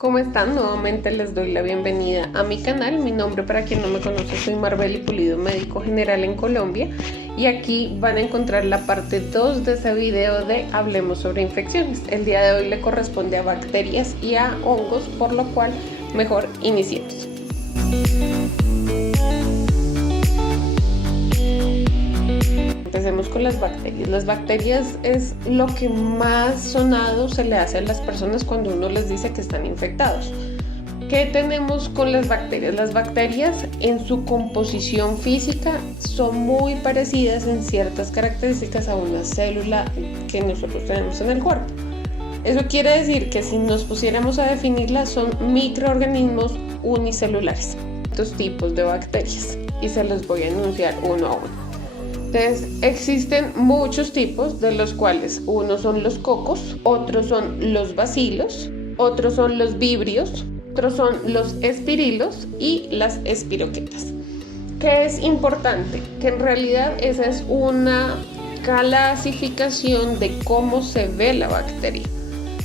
¿Cómo están? Nuevamente les doy la bienvenida a mi canal. Mi nombre, para quien no me conoce, soy Marbeli Pulido, médico general en Colombia, y aquí van a encontrar la parte 2 de ese video de Hablemos sobre infecciones. El día de hoy le corresponde a bacterias y a hongos, por lo cual mejor iniciemos. Empecemos con las bacterias. Las bacterias es lo que más sonado se le hace a las personas cuando uno les dice que están infectados. ¿Qué tenemos con las bacterias? Las bacterias en su composición física son muy parecidas en ciertas características a una célula que nosotros tenemos en el cuerpo. Eso quiere decir que si nos pusiéramos a definirlas, son microorganismos unicelulares. Estos tipos de bacterias, y se los voy a enunciar uno a uno. Entonces, existen muchos tipos, de los cuales unos son los cocos, otros son los bacilos, otros son los vibrios, otros son los espirilos y las espiroquetas. ¿Qué es importante? Que en realidad esa es una clasificación de cómo se ve la bacteria.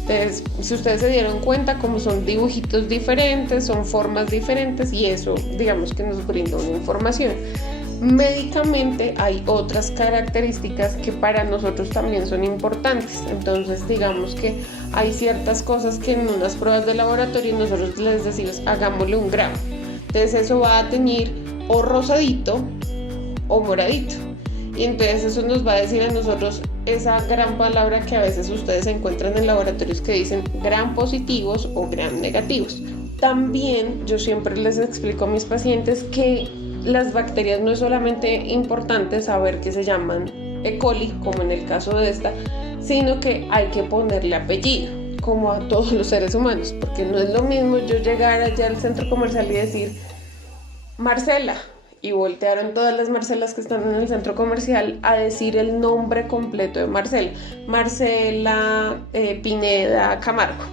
Entonces, si ustedes se dieron cuenta, como son dibujitos diferentes, son formas diferentes, y eso, digamos que nos brinda una información. Médicamente hay otras características que para nosotros también son importantes. Entonces, digamos que hay ciertas cosas que en unas pruebas de laboratorio nosotros les decimos hagámosle un gramo. Entonces eso va a tener o rosadito o moradito, y entonces eso nos va a decir a nosotros esa gran palabra que a veces ustedes encuentran en laboratorios que dicen gram positivos o gram negativos. También yo siempre les explico a mis pacientes que las bacterias no es solamente importante saber que se llaman E. coli, como en el caso de esta, sino que hay que ponerle apellido, como a todos los seres humanos, porque no es lo mismo yo llegar allá al centro comercial y decir Marcela, y voltearon todas las Marcelas que están en el centro comercial a decir el nombre completo de Marcela, Pineda Camargo.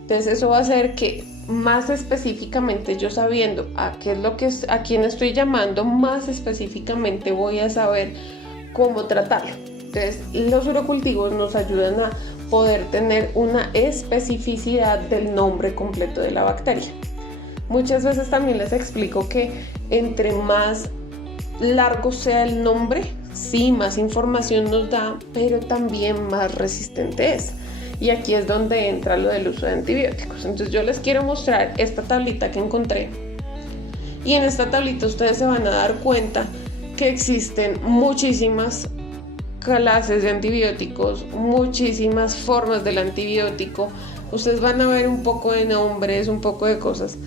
Entonces eso va a hacer que más específicamente, yo sabiendo a quién estoy llamando, más específicamente voy a saber cómo tratarlo. Entonces, los urocultivos nos ayudan a poder tener una especificidad del nombre completo de la bacteria. Muchas veces también les explico que entre más largo sea el nombre, sí, más información nos da, pero también más resistente es. Y aquí es donde entra lo del uso de antibióticos. Entonces yo les quiero mostrar esta tablita que encontré. Y en esta tablita ustedes se van a dar cuenta que existen muchísimas clases de antibióticos, muchísimas formas del antibiótico. Ustedes van a ver un poco de nombres, un poco de cosas.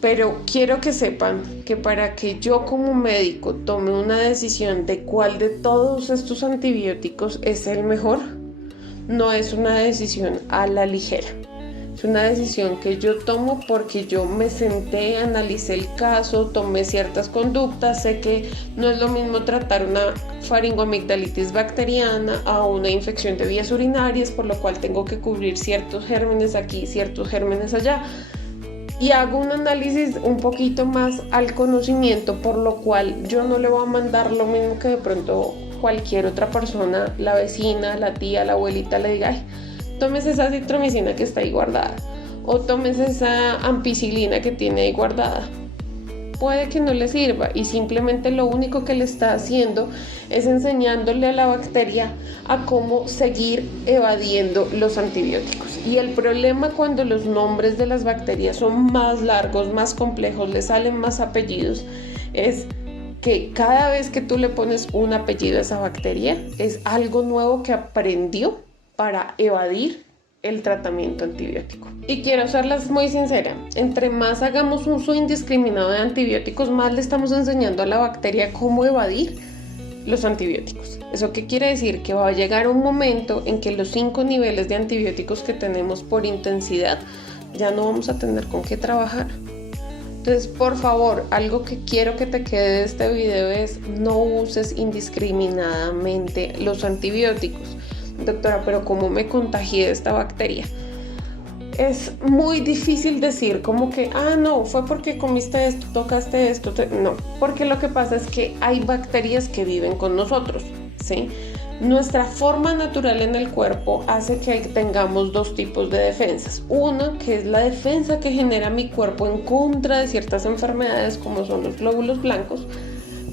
Pero quiero que sepan que para que yo como médico tome una decisión de cuál de todos estos antibióticos es el mejor, no es una decisión a la ligera. Es una decisión que yo tomo porque yo me senté, analicé el caso, tomé ciertas conductas. Sé que no es lo mismo tratar una faringoamigdalitis bacteriana a una infección de vías urinarias, por lo cual tengo que cubrir ciertos gérmenes aquí, ciertos gérmenes allá. Y hago un análisis un poquito más al conocimiento, por lo cual yo no le voy a mandar lo mismo que de pronto cualquier otra persona, la vecina, la tía, la abuelita le diga, ay, tómese esa citromicina que está ahí guardada, o tómese esa ampicilina que tiene ahí guardada. Puede que no le sirva, y simplemente lo único que le está haciendo es enseñándole a la bacteria a cómo seguir evadiendo los antibióticos. Y el problema cuando los nombres de las bacterias son más largos, más complejos, le salen más apellidos, es que cada vez que tú le pones un apellido a esa bacteria, es algo nuevo que aprendió para evadir el tratamiento antibiótico. Y quiero serles muy sincera, entre más hagamos uso indiscriminado de antibióticos, más le estamos enseñando a la bacteria cómo evadir los antibióticos. ¿Eso qué quiere decir? Que va a llegar un momento en que los 5 niveles de antibióticos que tenemos por intensidad ya no vamos a tener con qué trabajar. Entonces, por favor, algo que quiero que te quede de este video es no uses indiscriminadamente los antibióticos. Doctora, pero ¿cómo me contagié de esta bacteria? Es muy difícil decir como que, no, fue porque comiste esto, tocaste esto. No, porque lo que pasa es que hay bacterias que viven con nosotros, ¿sí? Nuestra forma natural en el cuerpo hace que tengamos dos tipos de defensas. Una, que es la defensa que genera mi cuerpo en contra de ciertas enfermedades como son los glóbulos blancos,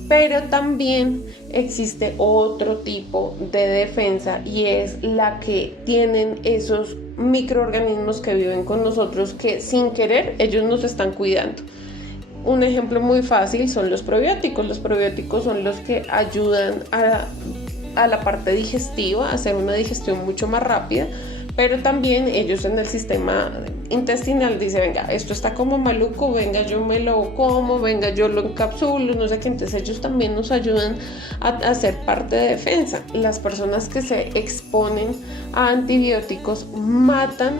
pero también existe otro tipo de defensa y es la que tienen esos microorganismos que viven con nosotros que sin querer ellos nos están cuidando. Un ejemplo muy fácil son los probióticos. Los probióticos son los que ayudan a la parte digestiva, a hacer una digestión mucho más rápida, pero también ellos en el sistema intestinal dicen, venga, esto está como maluco, venga, yo me lo como, venga, yo lo encapsulo, no sé qué. Entonces ellos también nos ayudan a hacer parte de defensa. Las personas que se exponen a antibióticos matan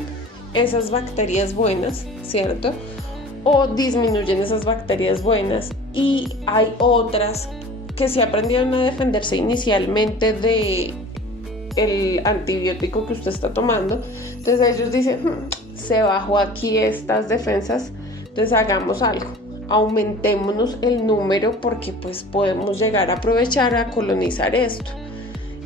esas bacterias buenas, ¿cierto? O disminuyen esas bacterias buenas, y hay otras que sí aprendieron a defenderse inicialmente de el antibiótico que usted está tomando. Entonces ellos dicen, se bajó aquí estas defensas, entonces hagamos algo, aumentémonos el número porque pues podemos llegar a aprovechar a colonizar esto.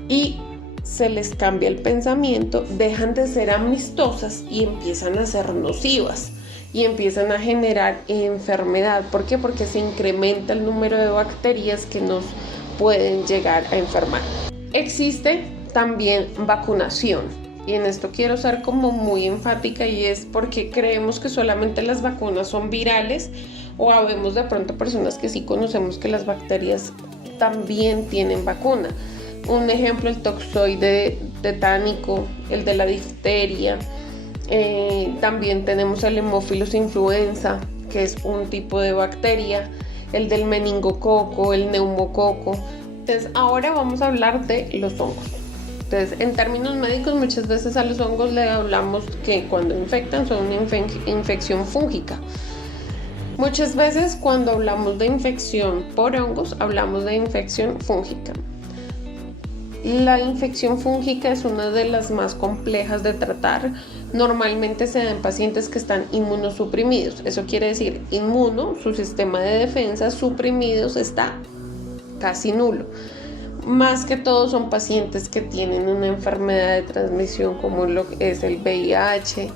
Y se les cambia el pensamiento, dejan de ser amistosas y empiezan a ser nocivas y empiezan a generar enfermedad. ¿Por qué? Porque se incrementa el número de bacterias que nos pueden llegar a enfermar. Existe también vacunación, y en esto quiero ser como muy enfática, y es porque creemos que solamente las vacunas son virales, o habemos de pronto personas que sí conocemos que las bacterias también tienen vacuna. Un ejemplo, el toxoide tetánico, el de la difteria. También tenemos el Haemophilus influenza, que es un tipo de bacteria, el del meningococo, el neumococo. Entonces ahora vamos a hablar de los hongos. Entonces, en términos médicos, muchas veces a los hongos le hablamos que cuando infectan son una infección fúngica. Muchas veces cuando hablamos de infección por hongos, hablamos de infección fúngica. La infección fúngica es una de las más complejas de tratar. Normalmente se da en pacientes que están inmunosuprimidos. Eso quiere decir, su sistema de defensa suprimidos está casi nulo. Más que todo son pacientes que tienen una enfermedad de transmisión como lo que es el VIH,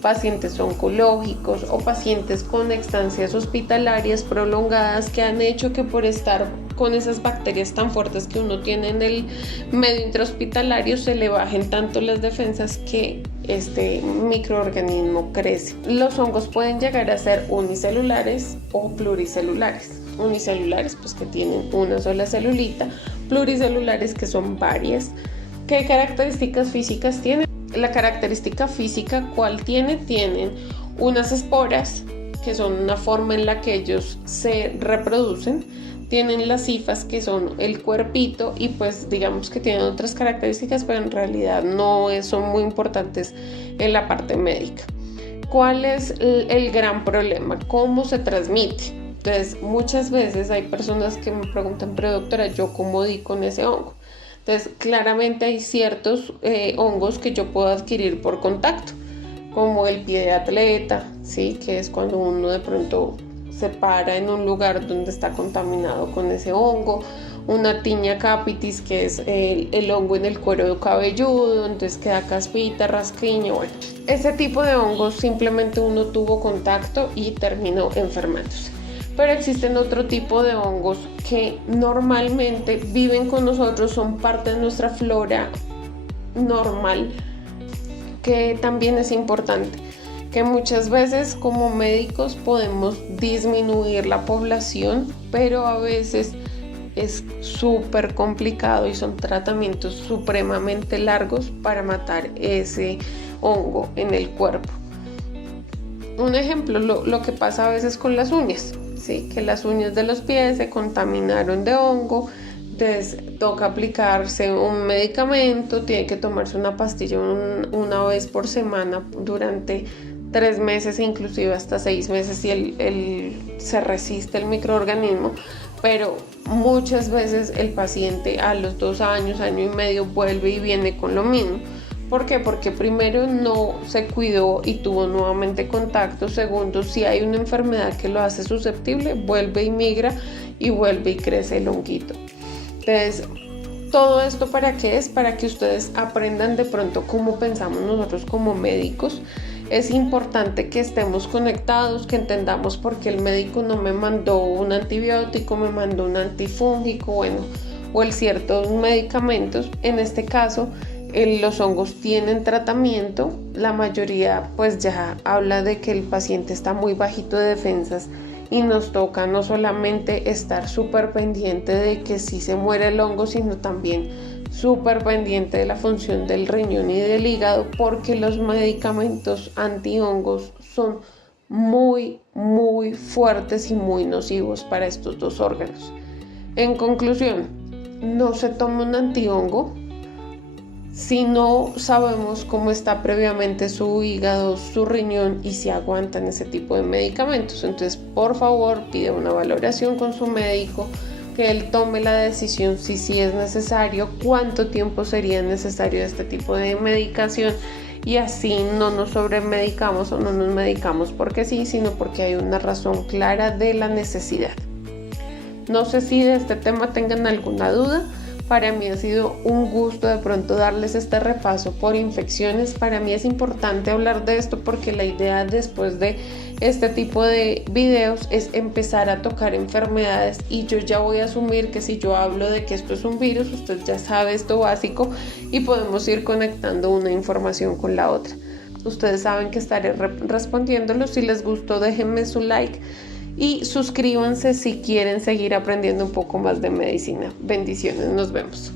pacientes oncológicos o pacientes con estancias hospitalarias prolongadas que han hecho que por estar con esas bacterias tan fuertes que uno tiene en el medio intrahospitalario se le bajen tanto las defensas que este microorganismo crece. Los hongos pueden llegar a ser unicelulares o pluricelulares. Unicelulares, pues que tienen una sola celulita, pluricelulares, que son varias. ¿Qué características físicas tienen? La característica física, ¿cuál tienen? Tienen unas esporas, que son una forma en la que ellos se reproducen. Tienen las hifas, que son el cuerpito, y pues digamos que tienen otras características, pero en realidad no son muy importantes en la parte médica. ¿Cuál es el gran problema? ¿Cómo se transmite? Entonces, muchas veces hay personas que me preguntan, pero doctora, ¿yo cómo di con ese hongo? Entonces, claramente hay ciertos hongos que yo puedo adquirir por contacto, como el pie de atleta, ¿sí? Que es cuando uno de pronto se para en un lugar donde está contaminado con ese hongo. Una tinea capitis, que es el hongo en el cuero cabelludo, entonces queda caspita, rasquiña, bueno. Ese tipo de hongos simplemente uno tuvo contacto y terminó enfermándose. Pero existen otro tipo de hongos que normalmente viven con nosotros, son parte de nuestra flora normal, que también es importante, que muchas veces como médicos podemos disminuir la población, pero a veces es súper complicado y son tratamientos supremamente largos para matar ese hongo en el cuerpo. Un ejemplo, lo que pasa a veces con las uñas. Sí, que las uñas de los pies se contaminaron de hongo, entonces toca aplicarse un medicamento, tiene que tomarse una pastilla una vez por semana durante 3 meses, inclusive hasta 6 meses, y se resiste el microorganismo, pero muchas veces el paciente a los 2 años, año y medio, vuelve y viene con lo mismo. ¿Por qué? Porque primero no se cuidó y tuvo nuevamente contacto. Segundo, si hay una enfermedad que lo hace susceptible, vuelve y migra y vuelve y crece el honguito. Entonces, Todo esto ¿para qué es? Para que ustedes aprendan de pronto cómo pensamos nosotros como médicos. Es importante que estemos conectados, que entendamos por qué el médico no me mandó un antibiótico, me mandó un antifúngico, bueno, o el ciertos medicamentos. En este caso, los hongos tienen tratamiento. La mayoría pues ya habla de que el paciente está muy bajito de defensas y nos toca no solamente estar súper pendiente de que sí se muere el hongo, sino también súper pendiente de la función del riñón y del hígado, porque los medicamentos antihongos son muy, muy fuertes y muy nocivos para estos dos órganos. En conclusión, no se toma un antihongo si no sabemos cómo está previamente su hígado, su riñón y si aguantan ese tipo de medicamentos. Entonces, por favor, pide una valoración con su médico, que él tome la decisión si es necesario, cuánto tiempo sería necesario este tipo de medicación, y así no nos sobremedicamos o no nos medicamos porque sí, sino porque hay una razón clara de la necesidad. No sé si de este tema tengan alguna duda. Para mí ha sido un gusto de pronto darles este repaso por infecciones. Para mí es importante hablar de esto porque la idea después de este tipo de videos es empezar a tocar enfermedades, y yo ya voy a asumir que si yo hablo de que esto es un virus, usted ya sabe esto básico y podemos ir conectando una información con la otra. Ustedes saben que estaré respondiéndolos. Si les gustó, déjenme su like y suscríbanse si quieren seguir aprendiendo un poco más de medicina. Bendiciones, nos vemos.